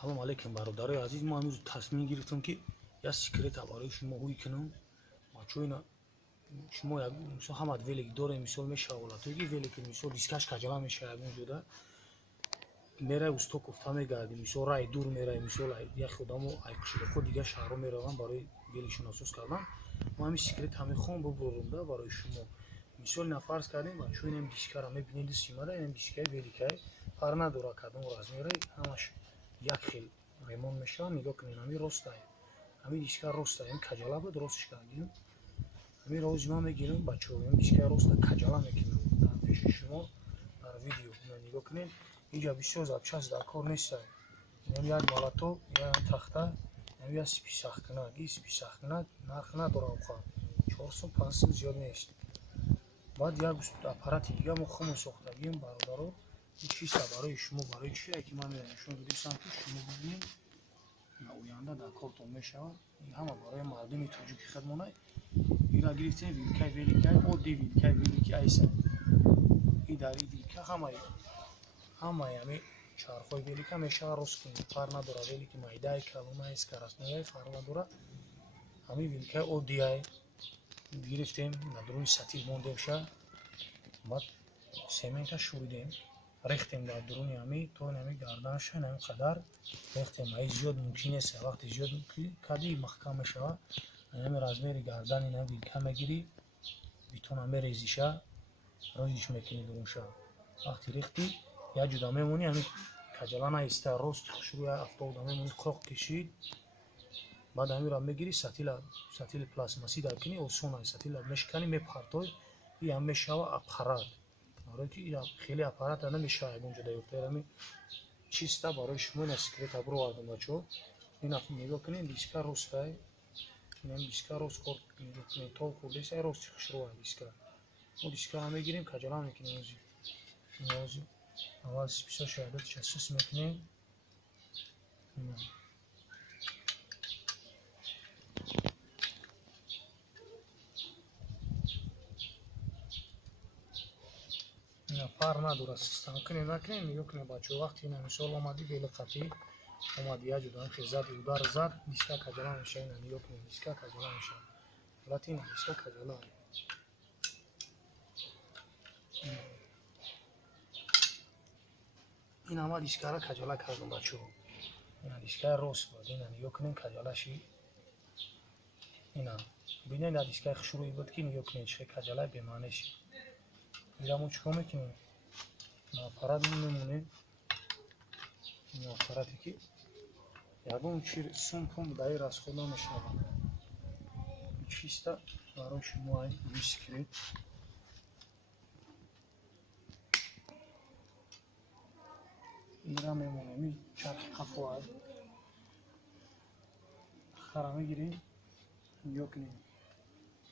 салом алейкум бародарои азиз. Мо амрӯз тасмим гирифтам ки як секрета барои шумо ҳӯй кунам. Бачоина шумо як мисол ҳамат велик дорем, мисол мешавола то ки велик мисол дискаш каҷала мешава ягон ҷода мерай усто кофта мегарди, мисол рай дур мерай, мисол як одамо айкушидако дига шаҳрҳо мераванд барои великшон насоз кардан. Мо ҳамин секрет ҳамехон бубурумда барои шумо. Мисол на фарз кардем бачоина ин дискара мебинед дистимада ин дискаи великаи фарқ надора кадом размери ҳамаш як хел ремонт мешавад. нигоҳ кунед ҳамин ростае, ҳамин диска роста, ин каҷала буд ростш кардем. ҳамин рози ман мегирам бачаҳо, ин диска роста каҷала мекунам дар пеши шумо дар видео. нигоҳ кунед инҷа бисёр запчаст дар кор нестае. ин як малато, як тахта, як списахкунак. ин списахкунак нарх надора охар 400-500 зиёд нест. баъд як аппарати дига мо худмон сохтагим бародаро. ин чиста барои шумо, барои чие ки ман нишон додам ки шумо бибинед на оянда дар кортон мешавад. ин ҳама барои мардуми тоҷики худмонай. ира гирифтем вилкаи великаи одди вилкаи велики айса. ин дар ин вилка ҳамаи ҳамин чархҳои велика мешавад рост кунед. фарқ надора велики майдаи калонаи скоростной фарқ надора. ҳамин вилкаи оддиай гирифтем дар дуруни сатил мондем ша. баъд семента шуридем, рехтем дар дуруни ҳамин то ҳамин гарданша ҳамин қадар рехтем. ай зиёд мумкин нест, вақте зиёд кади маҳкам мешавад. ҳамин размери гардани ҳамин вилка мегирӣ, битона мерезиша, розиш мекунӣ дурунша. вақте рехтӣ як ҷуда мемонӣ, ҳамин каҷала наиста рост шуруи афтода мемонӣ, қоқ кашид. баъд ҳаминро мегирӣ сатили пластмасӣ дар кунӣ, осон аст. сатила мешканӣ, мепартоӣ, ин ҳам мешава аппарат. барои ки хеле аппарата намешава ягон ҷода ёфта. ҳамин чиста барои шумо ин секрета буровардам бачаҳо. ин нигоҳ кунед диска ростае. ин диска рост кор нигоҳ кунед то хурдеса рости хушрӯа диска. мо дискаро мегирем каҷала мекунем. ози аввал списа шояд часис мекунем. фарқ надора систем кунем накунем. нигоҳ кунед бачаҳо, вақте ин мисол омади велиқатӣ омади як ҷуда хизади удар зад диска каҷала мешава. ин нигоҳ кунед диска каҷала мешава. ҳолати ин диска каҷала. ин ҳама дискара каҷала кардам бачаҳо. ин дискаи рост буд. ин нигоҳ кунед каҷалаши. ина бинед дар дискаи хушрӯи буд ки нигоҳ кунед чӣ каҷалаи бемаъне шид. ира мо чӣ кор мекунем? аппарат мемонем. ин аппарате ки ягон чир сум пум дар ин расход намешавад. чиста барои шумо ай секрет. ира мемонем. ин чархи қафо ай. ахара мегирем. нигоҳ кунем.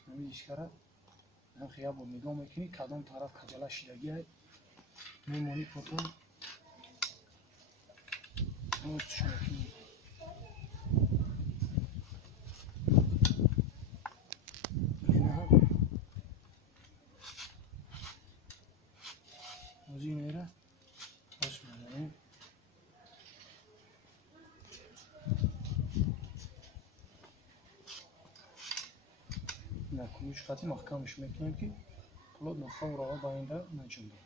ҳамин дискара хия буд нигоҳ мекунӣ кадом тараф каҷала шидаги ай. мемонӣ потом ростш мекунӣ. ози нера рост мемонем. кулуч хати маҳкамш мекунем ки плод нахаврава байнда наҷунда.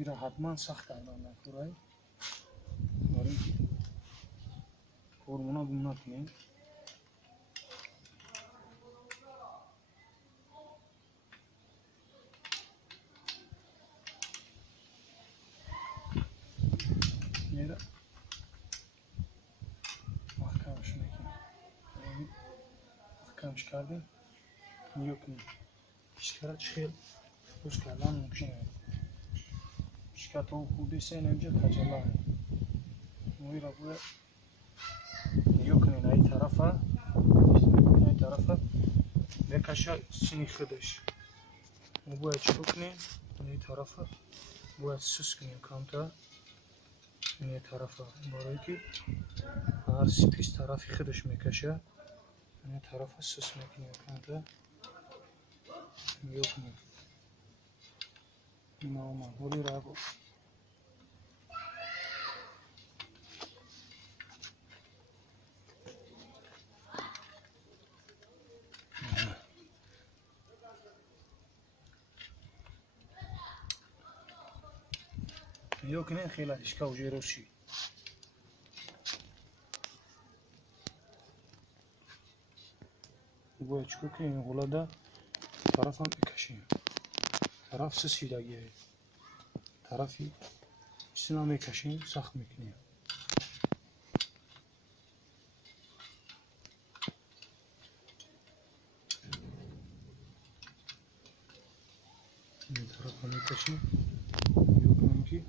ира ҳатман сахт кардан накурай. барои ки формуна гум накунем. нера маҳкамш мекунем. маҳкамш кардем. нигоҳ кунем дискара чӣ хел руст кардан мумкин аст. диска то хурдеса ин инҷа каҷала. мо ира бояд нигоҳ кунед ин тарафа мекаша сини худаш. мо бояд чӣ кунем? ин тарафа бояд сус кунем камтар. ин тарафа барои ки ҳар спис тарафи худаш мекаша. ин тарафа сус мекунем камтар. нигоҳ кунед. ин омад ҳоли раго Yok ne xela dişka ucu roşi. Bu açık ki holada tarafım ikaşıyım. Tarafsız şidagi. Tarafı sinam ikaşıyım sah mekniyim. Tarafım ikaşıyım. Yok mümkün.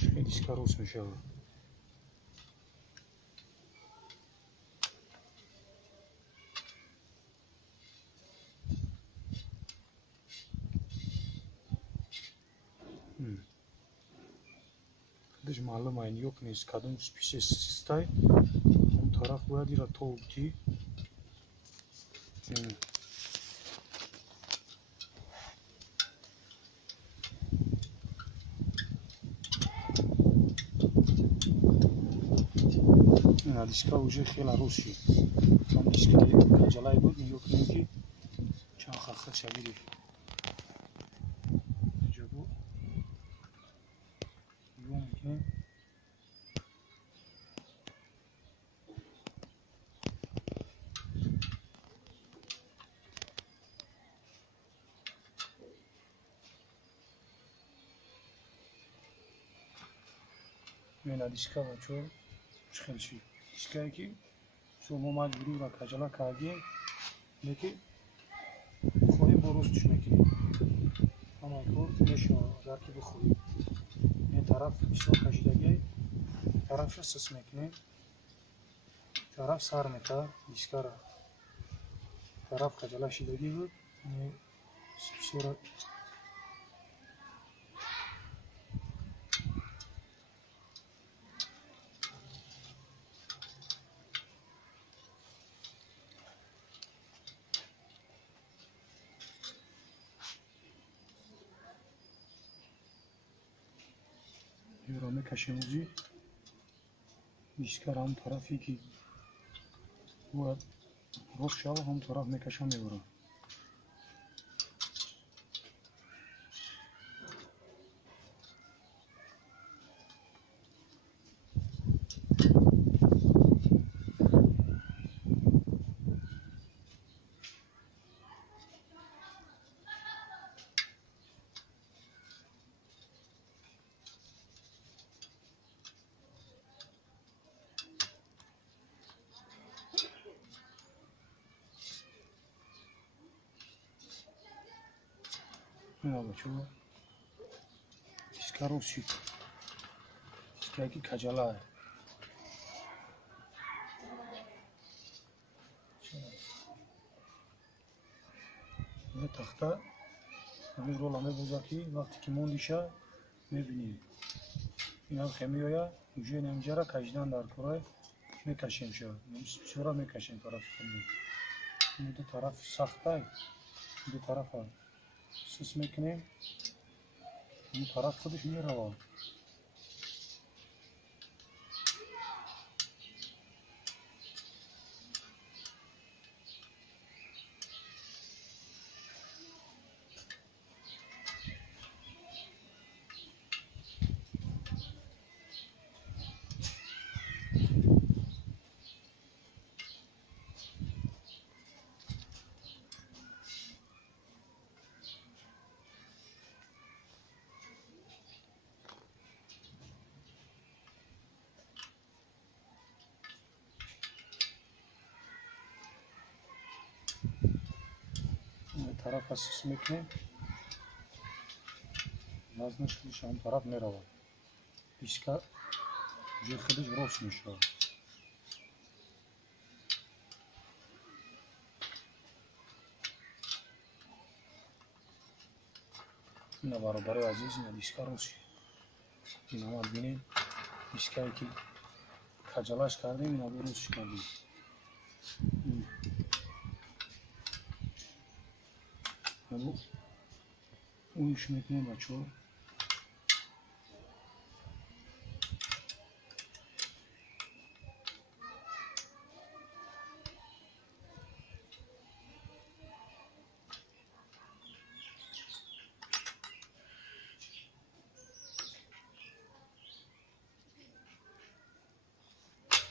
Şöyle dişka roş meşava. Deci malum aynı yok neyse kadın spesies stay. On taraf bu dira tolki. Na diska ucu xela roşi. On diska kacalay بود yok neyki. Çan xaxa çaviri. Acaba yumken mena diska va ço çıkılşı. Diska ki somo majburi va kacala kagi neki khoyi boros düşmeki. Ama bu neşo zarki bu khoyi. Ne taraf iso kajidagi tarafı sısmekne. Taraf sarmeta diskara. Taraf kacala şidagi bu. Ne sonra yorame kaşemuzi diskara ham tarafı ki bu roş şava ham taraf mekaşamıyorum. Merhaba çoğu. Diskara roşi. Diska ki kacala. Ne tahta همین رول همه بزرگی وقتی که موندیشه میبینیم این هم خمیویا وجوه نمیجه را کجدان در کرای میکشیم شد سورا میکشیم طرف خمی این دو طرف سخته دو طرف سس میکنیم این طرف خودش میروه طرف سس میکنیم وزنش خودش هم طرف میروه دیسکا وجوه خودش روش میشه اینا برابر عزیز اینا دیسکا روشی این هم بینیم دیسکایی که کجلاش کردیم اینا روش کردیم bu uyuş metni açıyor.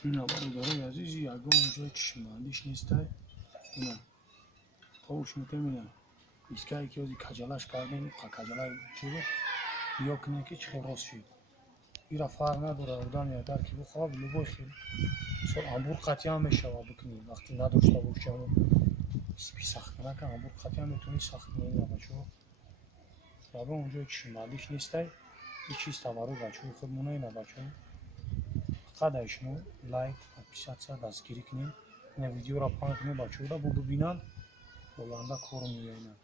اینا برادرای عزیز یگان اونجا چشمبندیش نیسته اینا پاوش میتونم ایسکایی که ازی کجلاش کردیم کجلای چیزی یا کنه که چه راست شد ایرا فرق نداره آدم یا در کی بخواب لبوی خیلی مثلا امبور قطعی هم میشه بکنی وقتی نداشته باشه سپی سخت نکنه امبور قطعی هم میتونی سخت نباشه یا به اونجا چشمبندیش نیسته هیچ چیز تبرو بچه خودمونه اینا بچه فقط شما لایک подписаться دستگیری کنین این ویدیو را پایین کنین بچه را ببینن بلنده کارو میگیرن